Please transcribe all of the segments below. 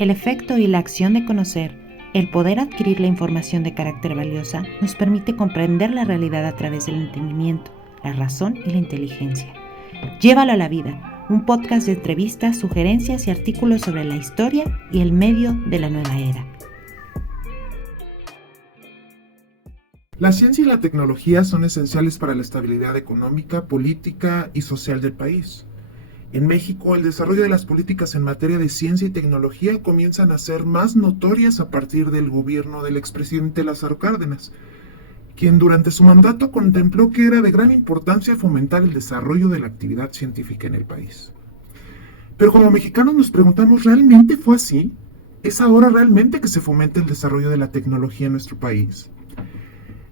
El efecto y la acción de conocer, el poder adquirir la información de carácter valiosa, nos permite comprender la realidad a través del entendimiento, la razón y la inteligencia. Llévalo a la vida, un podcast de entrevistas, sugerencias y artículos sobre la historia y el medio de la nueva era. La ciencia y la tecnología son esenciales para la estabilidad económica, política y social del país. En México, el desarrollo de las políticas en materia de ciencia y tecnología comienzan a ser más notorias a partir del gobierno del expresidente Lázaro Cárdenas, quien durante su mandato contempló que era de gran importancia fomentar el desarrollo de la actividad científica en el país. Pero como mexicanos nos preguntamos, ¿realmente fue así? ¿Es ahora realmente que se fomenta el desarrollo de la tecnología en nuestro país?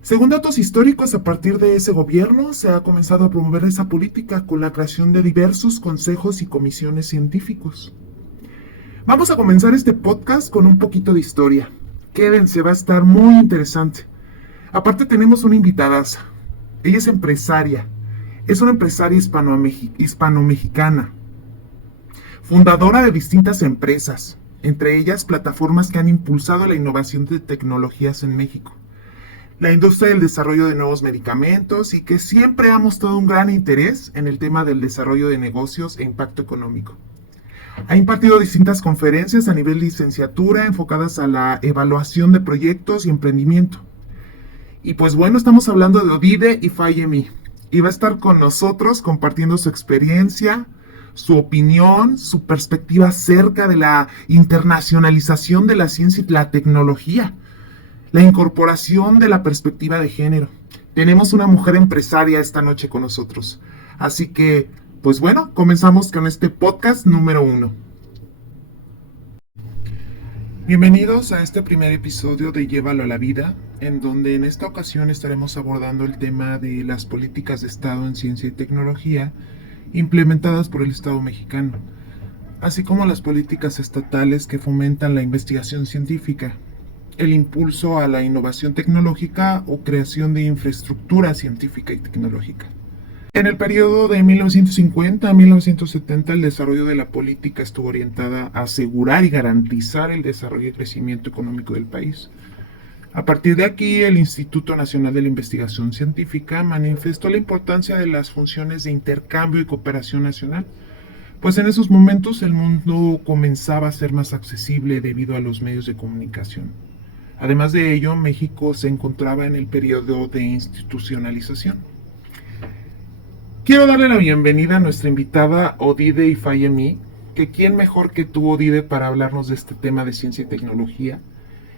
Según datos históricos, a partir de ese gobierno se ha comenzado a promover esa política con la creación de diversos consejos y comisiones científicos. Vamos a comenzar este podcast con un poquito de historia. Quédense, va a estar muy interesante. Aparte tenemos una invitada. Ella es empresaria. Es una empresaria hispano-mexicana. Fundadora de distintas empresas, entre ellas plataformas que han impulsado la innovación de tecnologías en México, la industria del desarrollo de nuevos medicamentos y que siempre ha mostrado un gran interés en el tema del desarrollo de negocios e impacto económico. Ha impartido distintas conferencias a nivel licenciatura enfocadas a la evaluación de proyectos y emprendimiento. Y pues bueno, estamos hablando de Odide Ifáyemi y va a estar con nosotros compartiendo su experiencia, su opinión, su perspectiva acerca de la internacionalización de la ciencia y la tecnología. La incorporación de la perspectiva de género. Tenemos una mujer empresaria esta noche con nosotros. Así que, pues bueno, comenzamos con este podcast número 1. Bienvenidos a este primer episodio de Llévalo a la vida, en donde en esta ocasión estaremos abordando el tema de las políticas de Estado en ciencia y tecnología implementadas por el Estado mexicano, así como las políticas estatales que fomentan la investigación científica, el impulso a la innovación tecnológica o creación de infraestructura científica y tecnológica. En el periodo de 1950 a 1970, el desarrollo de la política estuvo orientada a asegurar y garantizar el desarrollo y crecimiento económico del país. A partir de aquí, el Instituto Nacional de la Investigación Científica manifestó la importancia de las funciones de intercambio y cooperación nacional, pues en esos momentos el mundo comenzaba a ser más accesible debido a los medios de comunicación. Además de ello, México se encontraba en el periodo de institucionalización. Quiero darle la bienvenida a nuestra invitada Odide Ifáyemi, que quién mejor que tú, Odide, para hablarnos de este tema de ciencia y tecnología,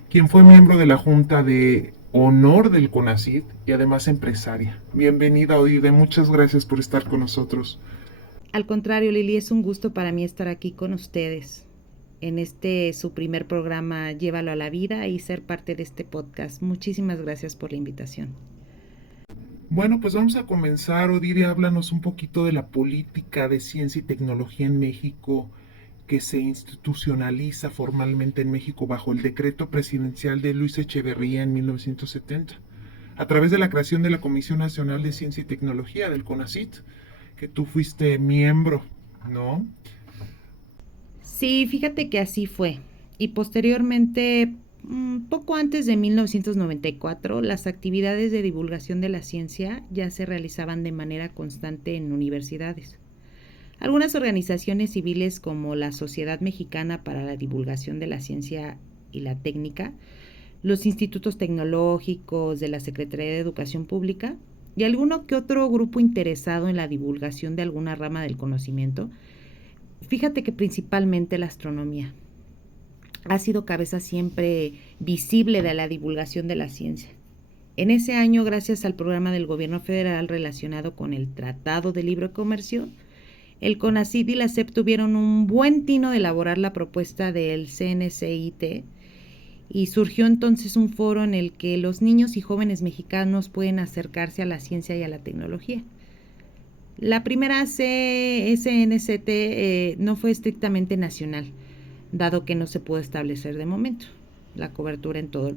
quien fue miembro de la Junta de Honor del CONACYT y además empresaria. Bienvenida, Odide, muchas gracias por estar con nosotros. Al contrario, Lili, es un gusto para mí estar aquí con ustedes en su primer programa Llévalo a la vida y ser parte de este podcast. Muchísimas gracias por la invitación. Bueno, pues vamos a comenzar. Odide, háblanos un poquito de la política de ciencia y tecnología en México que se institucionaliza formalmente en México bajo el decreto presidencial de Luis Echeverría en 1970, a través de la creación de la Comisión Nacional de Ciencia y Tecnología del CONACYT, que tú fuiste miembro, ¿no? Sí, fíjate que así fue. Y posteriormente, poco antes de 1994, las actividades de divulgación de la ciencia ya se realizaban de manera constante en universidades. Algunas organizaciones civiles como la Sociedad Mexicana para la Divulgación de la Ciencia y la Técnica, los institutos tecnológicos de la Secretaría de Educación Pública y alguno que otro grupo interesado en la divulgación de alguna rama del conocimiento. Fíjate que principalmente la astronomía ha sido cabeza siempre visible de la divulgación de la ciencia. En ese año, gracias al programa del gobierno federal relacionado con el Tratado de Libre Comercio, el CONACYT y la SEP tuvieron un buen tino de elaborar la propuesta del CNCIT y surgió entonces un foro en el que los niños y jóvenes mexicanos pueden acercarse a la ciencia y a la tecnología. La primera CNCT no fue estrictamente nacional, dado que no se pudo establecer de momento la cobertura en todo el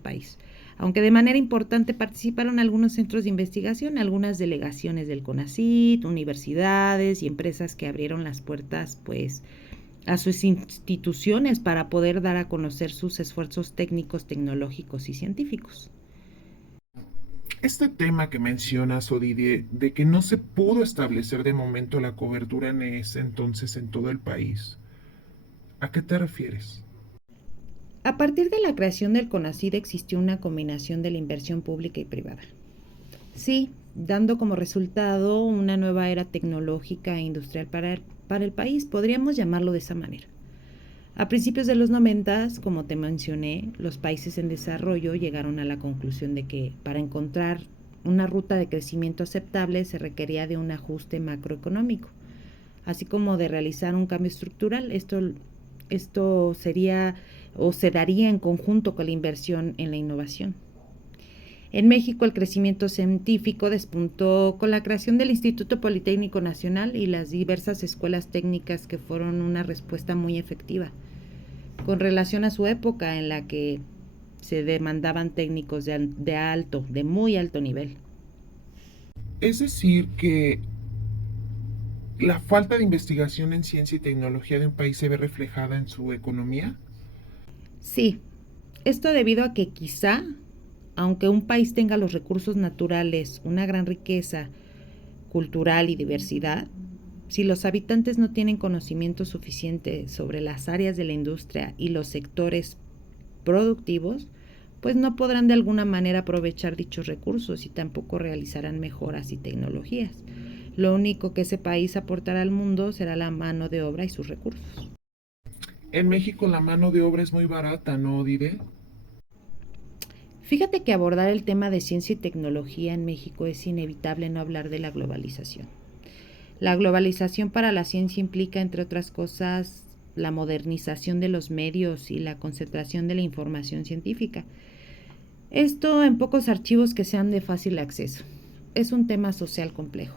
país. Aunque de manera importante participaron algunos centros de investigación, algunas delegaciones del CONACYT, universidades y empresas que abrieron las puertas pues a sus instituciones para poder dar a conocer sus esfuerzos técnicos, tecnológicos y científicos. Este tema que mencionas, Odile, de que no se pudo establecer de momento la cobertura en ese entonces en todo el país, ¿a qué te refieres? A partir de la creación del CONACYT existió una combinación de la inversión pública y privada. Sí, dando como resultado una nueva era tecnológica e industrial para el país, podríamos llamarlo de esa manera. A principios de los 90, como te mencioné, los países en desarrollo llegaron a la conclusión de que para encontrar una ruta de crecimiento aceptable se requería de un ajuste macroeconómico, así como de realizar un cambio estructural. Esto sería o se daría en conjunto con la inversión en la innovación. En México el crecimiento científico despuntó con la creación del Instituto Politécnico Nacional y las diversas escuelas técnicas que fueron una respuesta muy efectiva con relación a su época en la que se demandaban técnicos de muy alto nivel. Es decir, que la falta de investigación en ciencia y tecnología de un país se ve reflejada en su economía. Sí, esto debido a que quizá, aunque un país tenga los recursos naturales, una gran riqueza cultural y diversidad, si los habitantes no tienen conocimiento suficiente sobre las áreas de la industria y los sectores productivos, pues no podrán de alguna manera aprovechar dichos recursos y tampoco realizarán mejoras y tecnologías. Lo único que ese país aportará al mundo será la mano de obra y sus recursos. En México la mano de obra es muy barata, ¿no, Odile? Fíjate que abordar el tema de ciencia y tecnología en México es inevitable no hablar de la globalización. La globalización para la ciencia implica, entre otras cosas, la modernización de los medios y la concentración de la información científica. Esto en pocos archivos que sean de fácil acceso. Es un tema social complejo.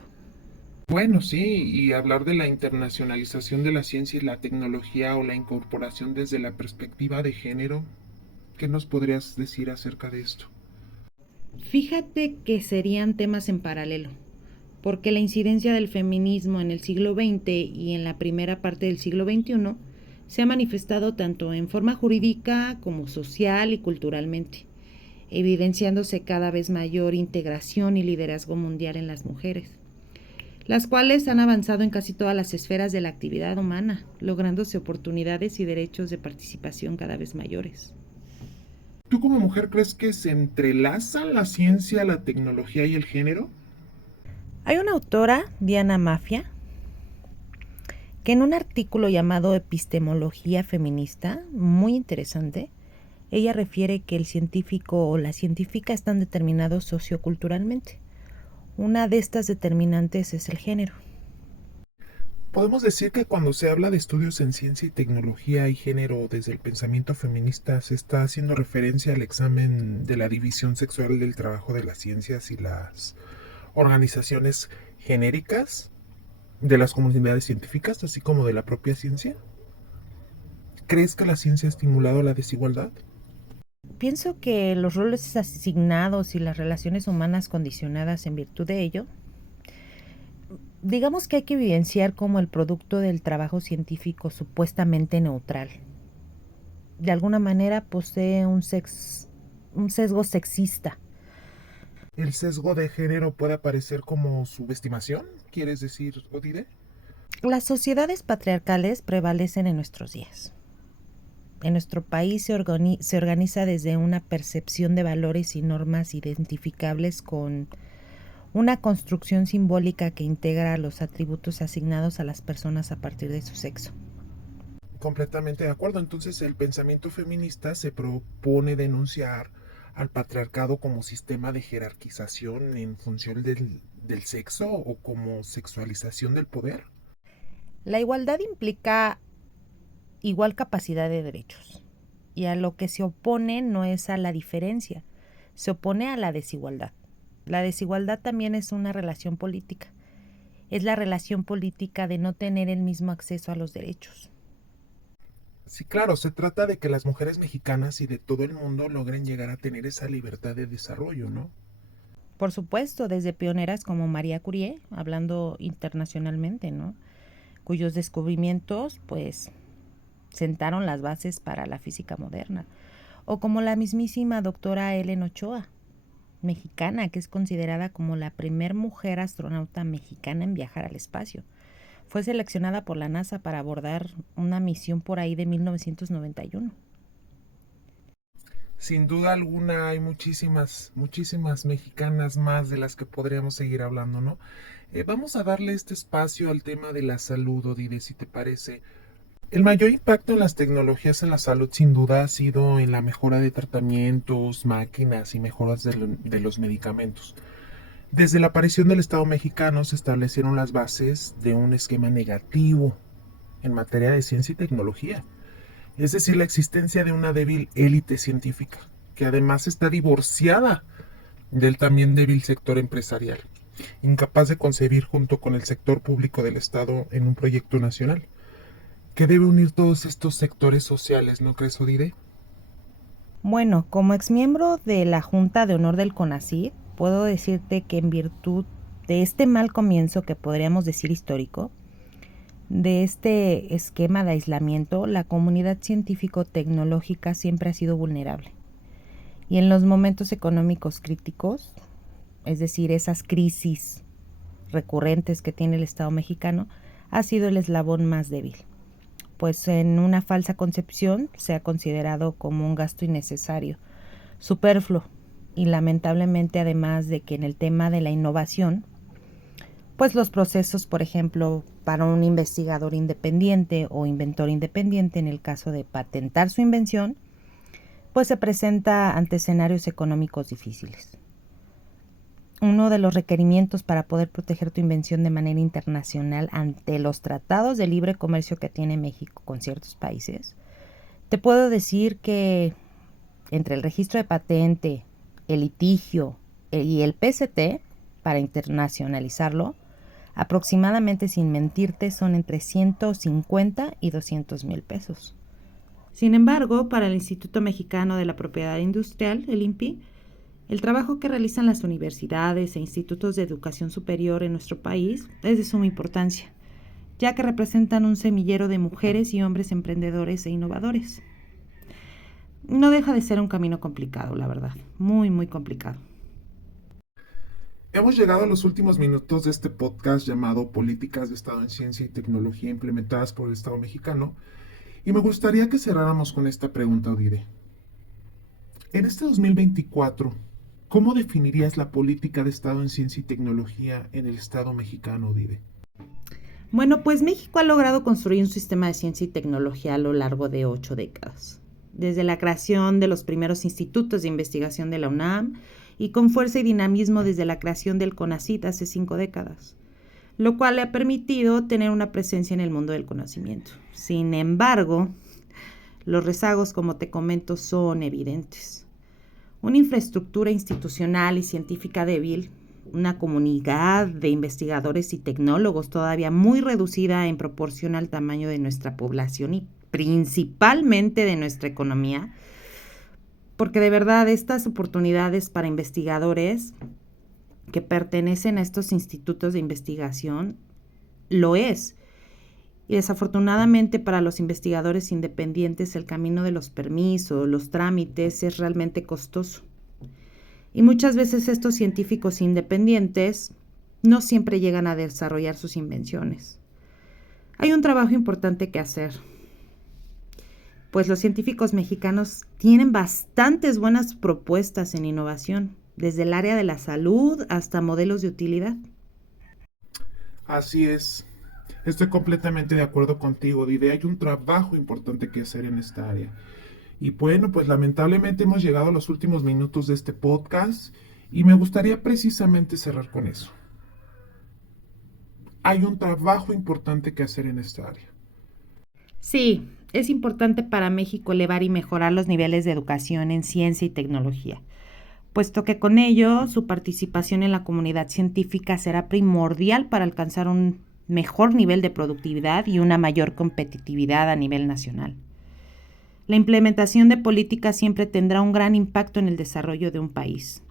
Bueno, sí, y hablar de la internacionalización de la ciencia y la tecnología o la incorporación desde la perspectiva de género, ¿qué nos podrías decir acerca de esto? Fíjate que serían temas en paralelo, porque la incidencia del feminismo en el siglo XX y en la primera parte del siglo XXI se ha manifestado tanto en forma jurídica como social y culturalmente, evidenciándose cada vez mayor integración y liderazgo mundial en las mujeres, las cuales han avanzado en casi todas las esferas de la actividad humana, lográndose oportunidades y derechos de participación cada vez mayores. ¿Tú como mujer crees que se entrelazan la ciencia, la tecnología y el género? Hay una autora, Diana Mafia, que en un artículo llamado Epistemología Feminista, muy interesante, ella refiere que el científico o la científica están determinados socioculturalmente. Una de estas determinantes es el género. Podemos decir que cuando se habla de estudios en ciencia y tecnología y género desde el pensamiento feminista, se está haciendo referencia al examen de la división sexual del trabajo de las ciencias y las organizaciones genéricas de las comunidades científicas, así como de la propia ciencia. ¿Crees que la ciencia ha estimulado la desigualdad? Pienso que los roles asignados y las relaciones humanas condicionadas en virtud de ello, digamos que hay que evidenciar como el producto del trabajo científico supuestamente neutral. De alguna manera posee un sesgo sexista. ¿El sesgo de género puede aparecer como subestimación? ¿Quieres decir, Odile? Las sociedades patriarcales prevalecen en nuestros días. En nuestro país se organiza desde una percepción de valores y normas identificables con una construcción simbólica que integra los atributos asignados a las personas a partir de su sexo. Completamente de acuerdo. Entonces, el pensamiento feminista se propone denunciar al patriarcado como sistema de jerarquización en función del sexo o como sexualización del poder. La igualdad implica igual capacidad de derechos y a lo que se opone no es a la diferencia, se opone a la desigualdad. La desigualdad también es una relación política. Es la relación política de no tener el mismo acceso a los derechos. Sí, claro, se trata de que las mujeres mexicanas y de todo el mundo logren llegar a tener esa libertad de desarrollo, ¿no? Por supuesto, desde pioneras como María Curie, hablando internacionalmente, ¿no? Cuyos descubrimientos, pues, sentaron las bases para la física moderna. O como la mismísima doctora Helen Ochoa, mexicana, que es considerada como la primer mujer astronauta mexicana en viajar al espacio. Fue seleccionada por la NASA para abordar una misión por ahí de 1991. Sin duda alguna hay muchísimas mexicanas más de las que podríamos seguir hablando, ¿no? Vamos a darle este espacio al tema de la salud, Odide, si te parece. El mayor impacto en las tecnologías en la salud sin duda ha sido en la mejora de tratamientos, máquinas y mejoras de los medicamentos. Desde la aparición del Estado mexicano se establecieron las bases de un esquema negativo en materia de ciencia y tecnología. Es decir, la existencia de una débil élite científica, que además está divorciada del también débil sector empresarial, incapaz de concebir junto con el sector público del Estado en un proyecto nacional, que debe unir todos estos sectores sociales, ¿no crees, Odide? Bueno, como exmiembro de la Junta de Honor del CONACYT, puedo decirte que en virtud de este mal comienzo que podríamos decir histórico, de este esquema de aislamiento, la comunidad científico-tecnológica siempre ha sido vulnerable. Y en los momentos económicos críticos, es decir, esas crisis recurrentes que tiene el Estado mexicano, ha sido el eslabón más débil. Pues en una falsa concepción se ha considerado como un gasto innecesario, superfluo, y lamentablemente además de que en el tema de la innovación, pues los procesos, por ejemplo, para un investigador independiente o inventor independiente, en el caso de patentar su invención, pues se presenta ante escenarios económicos difíciles. Uno de los requerimientos para poder proteger tu invención de manera internacional ante los tratados de libre comercio que tiene México con ciertos países, te puedo decir que entre el registro de patente, el litigio y el PCT, para internacionalizarlo, aproximadamente, sin mentirte, son entre 150 y 200 mil pesos. Sin embargo, para el Instituto Mexicano de la Propiedad Industrial, el INPI, el trabajo que realizan las universidades e institutos de educación superior en nuestro país es de suma importancia, ya que representan un semillero de mujeres y hombres emprendedores e innovadores. No deja de ser un camino complicado, la verdad, muy, muy complicado. Hemos llegado a los últimos minutos de este podcast llamado Políticas de Estado en Ciencia y Tecnología implementadas por el Estado mexicano, y me gustaría que cerráramos con esta pregunta, Odide. En este 2024, ¿cómo definirías la política de Estado en Ciencia y Tecnología en el Estado mexicano, Odide? Bueno, pues México ha logrado construir un sistema de ciencia y tecnología a lo largo de 8 décadas. Desde la creación de los primeros institutos de investigación de la UNAM y con fuerza y dinamismo desde la creación del CONACYT hace 5 décadas, lo cual le ha permitido tener una presencia en el mundo del conocimiento. Sin embargo, los rezagos, como te comento, son evidentes. Una infraestructura institucional y científica débil, una comunidad de investigadores y tecnólogos todavía muy reducida en proporción al tamaño de nuestra población y principalmente de nuestra economía, porque de verdad estas oportunidades para investigadores que pertenecen a estos institutos de investigación lo es. Y desafortunadamente para los investigadores independientes el camino de los permisos, los trámites es realmente costoso. Y muchas veces estos científicos independientes no siempre llegan a desarrollar sus invenciones. Hay un trabajo importante que hacer, pues los científicos mexicanos tienen bastantes buenas propuestas en innovación, desde el área de la salud hasta modelos de utilidad. Así es. Estoy completamente de acuerdo contigo, Dide. Hay un trabajo importante que hacer en esta área. Y bueno, pues lamentablemente hemos llegado a los últimos minutos de este podcast y me gustaría precisamente cerrar con eso. Hay un trabajo importante que hacer en esta área. Sí, es importante para México elevar y mejorar los niveles de educación en ciencia y tecnología, puesto que con ello su participación en la comunidad científica será primordial para alcanzar un mejor nivel de productividad y una mayor competitividad a nivel nacional. La implementación de políticas siempre tendrá un gran impacto en el desarrollo de un país,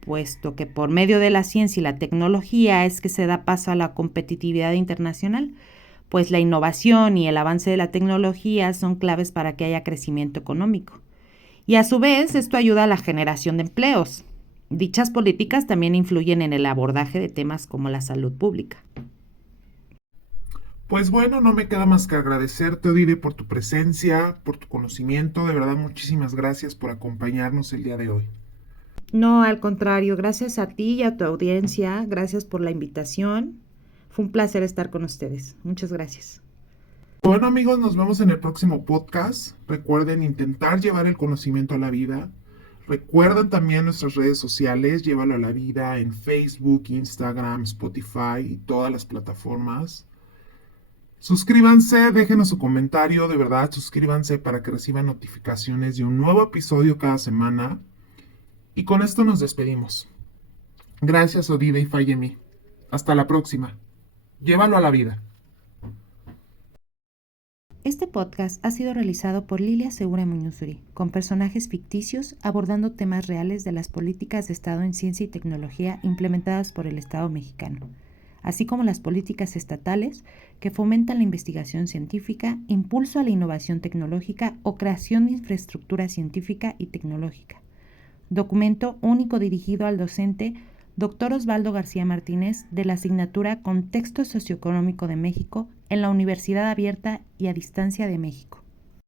puesto que por medio de la ciencia y la tecnología es que se da paso a la competitividad internacional, pues la innovación y el avance de la tecnología son claves para que haya crecimiento económico. Y a su vez, esto ayuda a la generación de empleos. Dichas políticas también influyen en el abordaje de temas como la salud pública. Pues bueno, no me queda más que agradecerte, Odile, por tu presencia, por tu conocimiento. De verdad, muchísimas gracias por acompañarnos el día de hoy. No, al contrario, gracias a ti y a tu audiencia, gracias por la invitación. Fue un placer estar con ustedes. Muchas gracias. Bueno, amigos, nos vemos en el próximo podcast. Recuerden intentar llevar el conocimiento a la vida. Recuerden también nuestras redes sociales, llévalo a la vida en Facebook, Instagram, Spotify y todas las plataformas. Suscríbanse, déjenos su comentario, de verdad, suscríbanse para que reciban notificaciones de un nuevo episodio cada semana. Y con esto nos despedimos. Gracias, Odile y Fayemi. Hasta la próxima. Llévalo a la vida. Este podcast ha sido realizado por Lilia Segura Muñozuri, con personajes ficticios abordando temas reales de las políticas de Estado en ciencia y tecnología implementadas por el Estado mexicano, así como las políticas estatales que fomentan la investigación científica, impulso a la innovación tecnológica o creación de infraestructura científica y tecnológica. Documento único dirigido al docente Dr. Osvaldo García Martínez de la asignatura Contexto Socioeconómico de México en la Universidad Abierta y a Distancia de México.